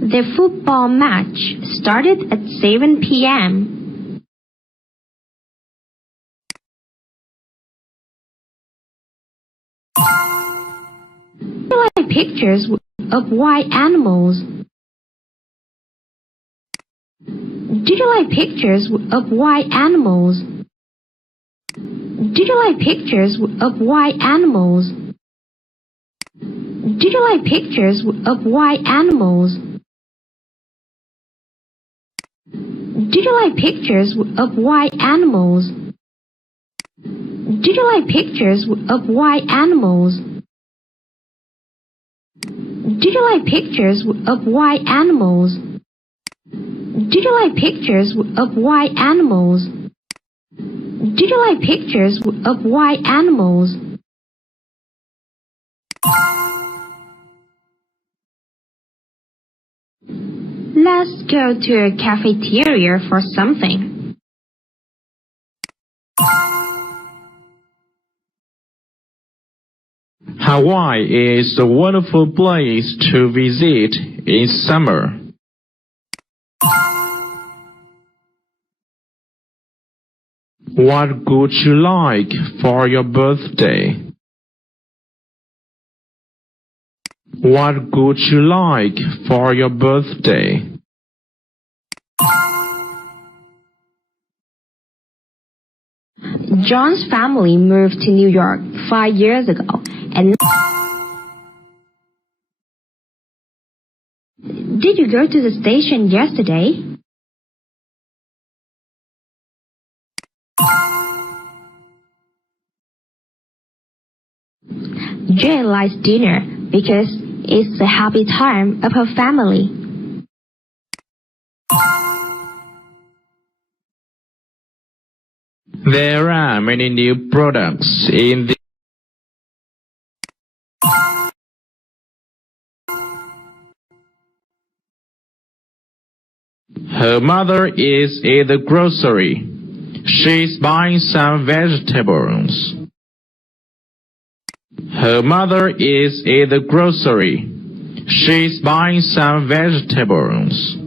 The football match started at 7 p.m. Do you like pictures of white animals? Do you like pictures of white animals? Do you like pictures of white animals? Do you like pictures of white animals? Do you like pictures of white animals? Do you like pictures of white animals? Do you like pictures of white animals? Do you like pictures of white animals? Do you like pictures of white animals? Let's go to a cafeteria for something. Hawaii is a wonderful place to visit in summer. What would you like for your birthday? What would you like for your birthday? John's family moved to New York 5 years ago, and Did you go to the station yesterday? Jane likes dinner because it's the happy time of her family. There are many new products in the Her mother is in the grocery. She's buying some vegetables. Her mother is in the grocery. She's buying some vegetables.